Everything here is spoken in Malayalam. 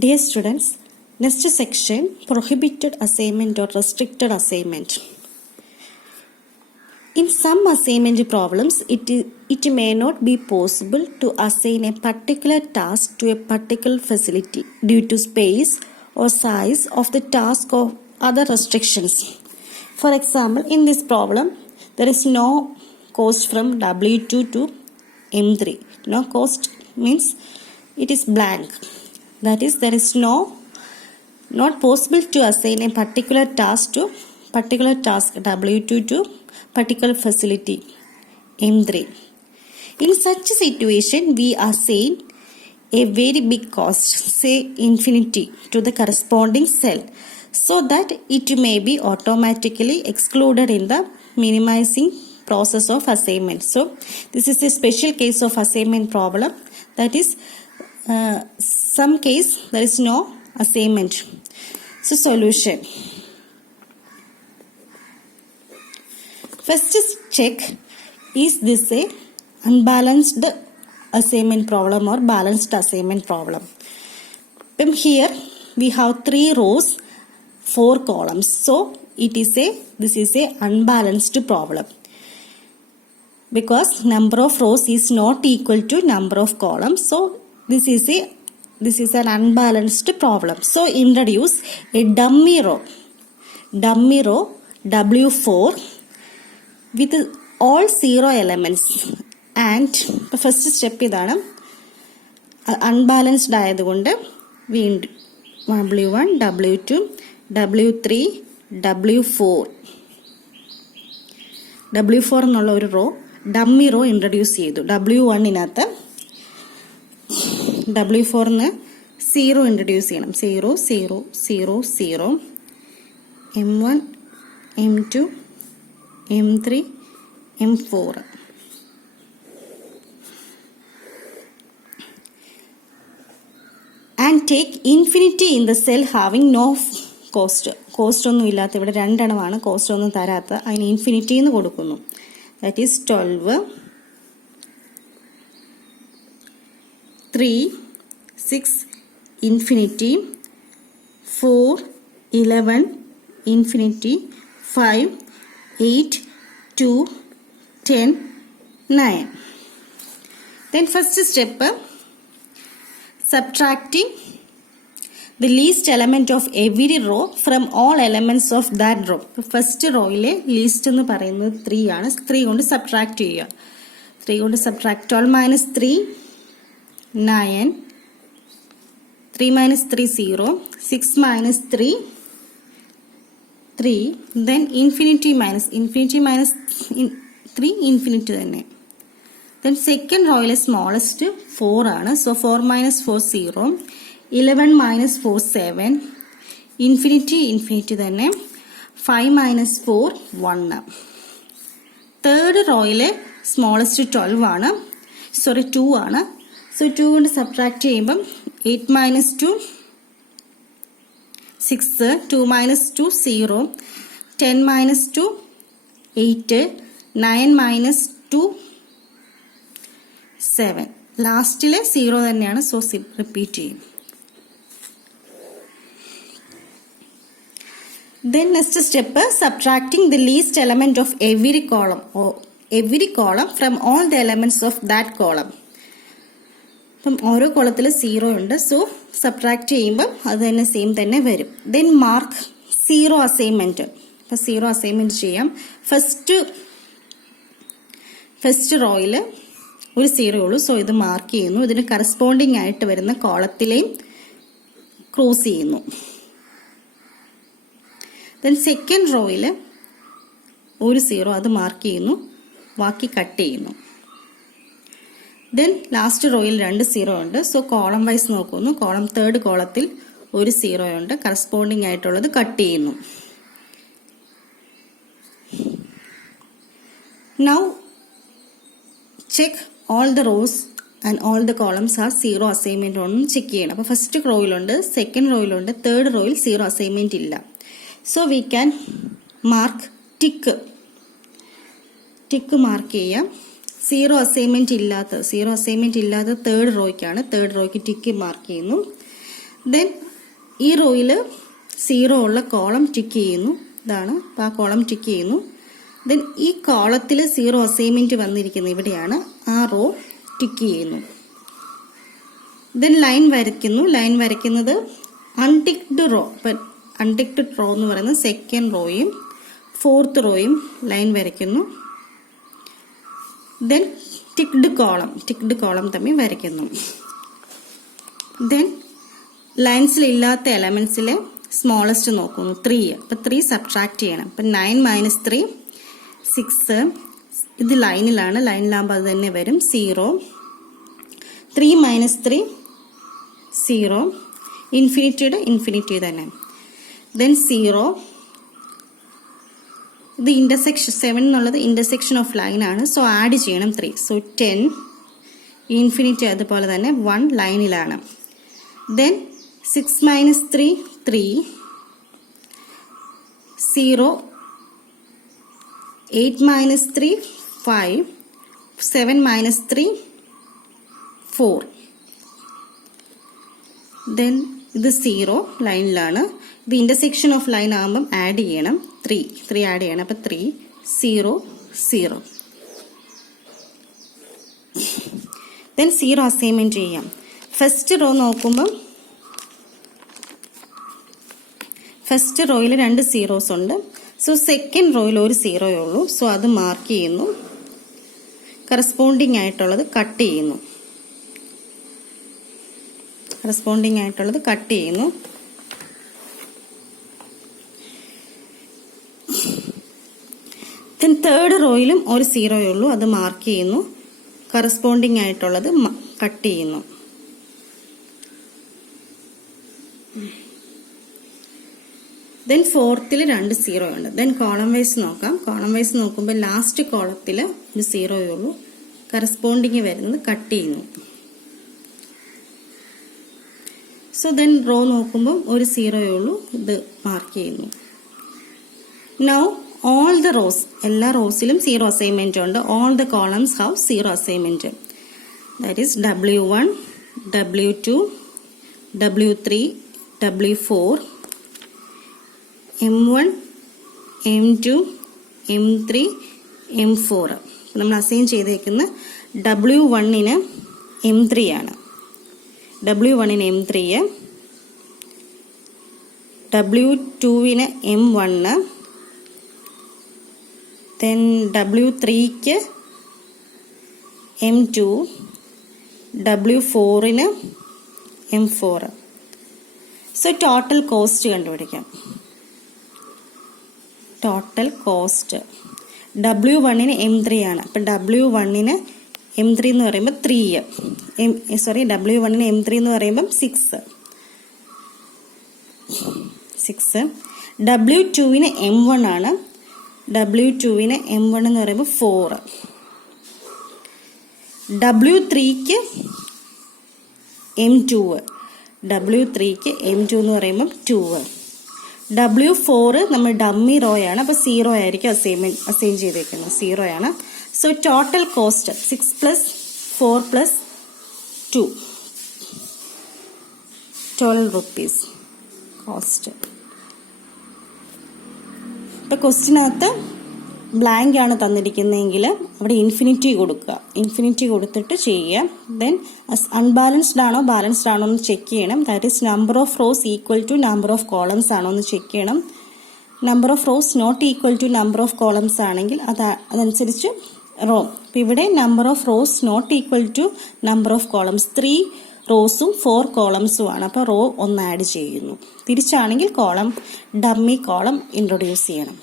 Dear students, next section prohibited assignment or restricted assignment. In some assignment problems, it may not be possible to assign a particular task to a particular facility due to space or size of the task or other restrictions. For example, in this problem, there is no cost from W2 to M3. No cost means it is blank. That is, there is not possible to assign a particular task W2 to particular facility M3. In such a situation, we assign a very big cost, say infinity, to the corresponding cell so that it may be automatically excluded in the minimizing process of assignment. So, this is a special case of assignment problem. That is, some case there is no assignment. So, solution. First check, is this a unbalanced assignment problem or balanced assignment problem? Here we have 3 rows, 4 columns. So this is a unbalanced problem because number of rows is not equal to number of columns. So this is an unbalanced problem. So introduce a dummy row W4 with all 0 elements, and the first step idana unbalanced ആയതുകൊണ്ട് വീണ്ടും W1 W2 W3 W4 എന്നുള്ള ഒരു റോ ഡമ്മി റോ ഇൻട്രൊഡ്യൂസ് ചെയ്തു. W1-നകത്ത് W4-ന് 0 ഇൻട്രൊഡ്യൂസ് ചെയ്യണം. 0 0 0 0 M1 M2 M3 M4. And take infinity in the cell having no cost. Cost ഒന്നും ഇല്ലാത്ത, ഇവിടെ 2 എണ്ണമാണ് കോസ്റ്റ് ഒന്നും തരാത്ത, അതിന് ഇൻഫിനിറ്റി എന്ന് കൊടുക്കുന്നു. That is 12 3 6 infinity 4 11 infinity 5 8 2 10 9. Then first step, subtracting the least element of every row from all elements of that row. First rowയിലെ least എന്ന് പറയുന്നത് 3 ആണ്. 3 കൊണ്ട് subtract ചെയ്യുക. 3 കൊണ്ട് subtract 12 minus 3 9 3 minus 3 0 6 minus 3 3, then infinity minus 3 infinity തന്നെ. Then second rowയിലെ smallest 4 ആണ്. So 4 minus 4 0 11 minus 4 7 infinity തന്നെ. 5 minus 4 1. Third rowയിലെ smallest 12 ആണ്. 2 ആണ്. So 2 കൊണ്ട് subtract ചെയ്യുമ്പം 8 minus 2 6 2 minus 2 0 10 minus 2 8 9 minus 2 7. ലാസ്റ്റിലെ 0 തന്നെയാണ്. സോ റിപ്പീറ്റ് ചെയ്യും. Then next step, subtracting the least element of every column from all the elements of that column. അപ്പം ഓരോ കോളത്തിൽ 0 ഉണ്ട്. സോ സബ്ട്രാക്ട് ചെയ്യുമ്പം അത് തന്നെ സെയിം തന്നെ വരും. Then mark 0 assignment. അപ്പം 0 അസൈൻമെൻറ്റ് ചെയ്യാം. ഫസ്റ്റ് റോയിൽ ഒരു 0 ഉള്ളൂ. സോ ഇത് മാർക്ക് ചെയ്യുന്നു. ഇതിന് കറസ്പോണ്ടിങ് ആയിട്ട് വരുന്ന കോളത്തിലെയും ക്രോസ് ചെയ്യുന്നു. ദെൻ സെക്കൻഡ് റോയിൽ ഒരു 0 അത് മാർക്ക് ചെയ്യുന്നു. ബാക്കി കട്ട് ചെയ്യുന്നു. ദെൻ ലാസ്റ്റ് റോയിൽ 2 0 ഉണ്ട്. സോ കോളം വൈസ് നോക്കുന്നു. തേർഡ് കോളത്തിൽ ഒരു 0 ഉണ്ട്. കറസ്പോണ്ടിങ് ആയിട്ടുള്ളത് കട്ട് ചെയ്യുന്നു. Now check all the rose and all the columns R 0 assignment ഒന്നും ചെക്ക് ചെയ്യണം. അപ്പോൾ ഫസ്റ്റ് റോയിലുണ്ട്, സെക്കൻഡ് റോയിലുണ്ട്, തേർഡ് റോയിൽ 0 അസൈൻമെന്റ് ഇല്ല. So we can mark tick mark ചെയ്യാം. 0 അസൈൻമെന്റ് ഇല്ലാത്ത തേർഡ് റോയ്ക്കാണ്. തേർഡ് റോയ്ക്ക് ടിക്ക് മാർക്ക് ചെയ്യുന്നു. ദെൻ ഈ റോയിൽ 0 ഉള്ള കോളം ടിക്ക് ചെയ്യുന്നു. ഇതാണ്, അപ്പോൾ ആ കോളം ടിക്ക് ചെയ്യുന്നു. ദെൻ ഈ കോളത്തിൽ 0 അസൈൻമെന്റ് വന്നിരിക്കുന്നത് ഇവിടെയാണ്, ആ റോ ടിക്ക് ചെയ്യുന്നു. ദെൻ ലൈൻ വരയ്ക്കുന്നു. ലൈൻ വരയ്ക്കുന്നത് അൺടിക്ഡ് റോ. അപ്പം അൺടിക്ഡ് റോ എന്ന് പറയുന്നത് സെക്കൻഡ് റോയും 4th റോയും ലൈൻ വരയ്ക്കുന്നു. ദെൻ ടിക്ഡ് കോളം തമ്മിൽ വരയ്ക്കുന്നു. ദെൻ ലൈൻസിലില്ലാത്ത എലമെന്റ്സിലെ സ്മോളസ്റ്റ് നോക്കുന്നു, 3. അപ്പം 3 സബ്ട്രാക്ട് ചെയ്യണം. അപ്പം 9 - 3 6. ഇത് ലൈനിലാണ്, ലൈനിലാകുമ്പോൾ അത് തന്നെ വരും 0. 3 - 3 0. ഇൻഫിനിറ്റിയുടെ ഇൻഫിനിറ്റി തന്നെ. ദെൻ 0. ഇത് ഇന്റർസെക്ഷൻ 7 എന്നുള്ളത് ഇന്റർസെക്ഷൻ ഓഫ് ലൈൻ ആണ്. സോ ആഡ് ചെയ്യണം 3. സോ 10. ഇൻഫിനിറ്റി അതുപോലെ തന്നെ 1 ലൈനിലാണ്. ദെൻ 6 - 3 3 0. 8 - 3 5. 7 - 3 4. ദെൻ ഇത് 0 ലൈനിലാണ്. ഇത് ഇന്റർസെക്ഷൻ ഓഫ് ലൈൻ ആകുമ്പം ആഡ് ചെയ്യണം 3 ആഡ് ചെയ്യണം. അപ്പം 3 0 0. ദെൻ 0 അസൈൻമെന്റ് ചെയ്യാം. ഫസ്റ്റ് റോ നോക്കുമ്പം ഫസ്റ്റ് റോയിൽ 2 zeros ഉണ്ട്. സോ സെക്കൻഡ് റോയിൽ ഒരു 0 ഉള്ളൂ. സോ അത് മാർക്ക് ചെയ്യുന്നു. കറസ്പോണ്ടിങ് ആയിട്ടുള്ളത് കട്ട് ചെയ്യുന്നു. ദെൻ തേർഡ് റോയിലും ഒരു 0 ഉള്ളൂ. അത് മാർക്ക് ചെയ്യുന്നു. കറസ്പോണ്ടിങ് ആയിട്ടുള്ളത് കട്ട് ചെയ്യുന്നു. ദെൻ ഫോർത്തിൽ 2 0 ഉണ്ട്. ദെൻ കോളം വൈസ് നോക്കാം. കോളം വൈസ് നോക്കുമ്പോൾ ലാസ്റ്റ് കോളത്തിൽ ഒരു 0 ഉള്ളൂ. കറസ്പോണ്ടിങ് വരുന്നത് കട്ട് ചെയ്യുന്നു. സോ ദെൻ റോ നോക്കുമ്പോൾ ഒരു 0 ഉള്ളൂ. ഇത് മാർക്ക് ചെയ്യുന്നു. നൗ ഓൾ ദ റോസ്, എല്ലാ റോസിലും 0 അസൈൻമെന്റ് ഉണ്ട്. All the columns have 0 assignment. That is W1, W2, W3, W4, M1, M2, M3, M4. നമ്മൾ അസൈൻ ചെയ്തേക്കുന്ന W1ന് M3 ആണ്. W1ന് M3, W2ന് M1, ദെൻ W3ക്ക് M2, W4ന് M4. സോ ടോട്ടൽ കോസ്റ്റ് കണ്ടുപിടിക്കാം. ടോട്ടൽ കോസ്റ്റ് W1ന് M3 ആണ്. അപ്പം W1ന് M3 എന്ന് പറയുമ്പോൾ 3. W1ന് M3 എന്ന് പറയുമ്പം 6. W2ന് M1 ആണ്. W2ന് M1 എന്ന് പറയുമ്പോൾ 4. W3ക്ക് M2. W3ക്ക് M2 എന്ന് പറയുമ്പം 2. W4 നമ്മൾ ഡമ്മി റോ ആണ്. അപ്പോൾ 0 ആയിരിക്കും അസൈൻ ചെയ്തേക്കുന്നത്. 0 ആണ്. So total cost 6 + 4 + 2 12 rupees cost. ഇപ്പം ക്വസ്റ്റിനകത്ത് ബ്ലാങ്ക് ആണ് തന്നിരിക്കുന്നതെങ്കിൽ അവിടെ ഇൻഫിനിറ്റി കൊടുക്കുക. ഇൻഫിനിറ്റി കൊടുത്തിട്ട് ചെയ്യുക. ദെൻ അൺബാലൻസ്ഡ് ആണോ ബാലൻസ്ഡ് ആണോ എന്ന് ചെക്ക് ചെയ്യണം. That is number of rows equal to number of columns ആണോ എന്ന് ചെക്ക് ചെയ്യണം. Number of rows not equal to number of columns ആണെങ്കിൽ അതനുസരിച്ച് റോ. അപ്പം ഇവിടെ number of rows not equal to number of columns 3 റോസും 4 കോളംസും ആണ്. അപ്പോൾ റോ 1 ആഡ് ചെയ്യുന്നു. തിരിച്ചാണെങ്കിൽ ഡമ്മി കോളം ഇൻട്രൊഡ്യൂസ് ചെയ്യണം.